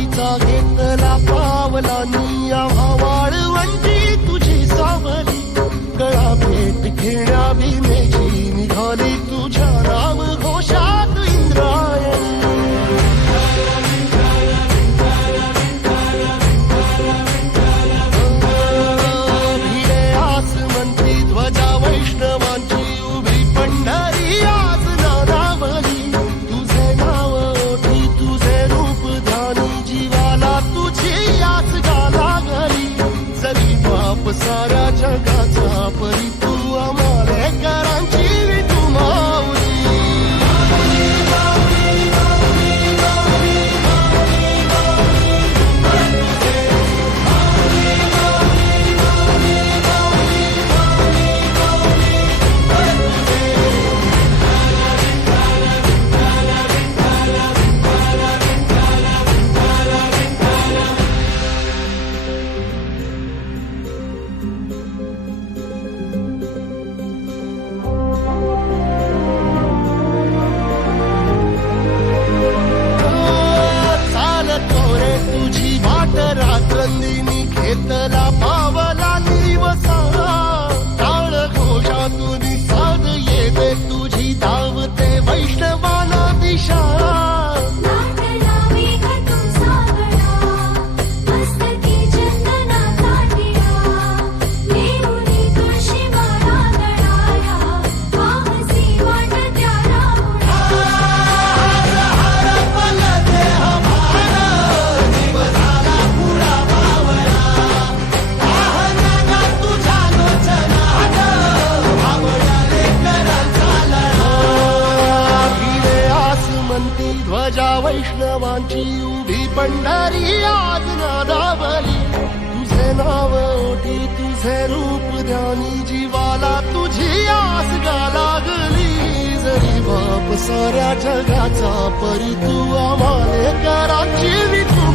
वारीचा घेतला पावलांनी आम्हा वाळवंटी तुझी सावली गळा भेट घेण्या भीमेची निघाली तुझ्या नाम घोषात इंद्रायणी भिडे आसमंती ध्वजा वैष्णवांची उभी पंढरी आज नादावली तुझे नाव ओठी तुझे रूप ध्यानी जीवाला तुझी आस गा लागली जरी बाप साऱ्या जगाचा परी तू आमालेकरांची तू माऊली तुझी वाट रात्रंदिनी घेतला पावला दिवसा टाळ घोषातून साध येते तुझी धावते वैष्णवाला दिशा ध्वजा वैष्णवांची उभी पंढरी आज नादावली तुझे नाव ओठी तुझे रूप ध्यानी जीवाला तुझी आस गा लागली जरी बाप साऱ्या जगाचा परी तू आम्हालेकरांची तू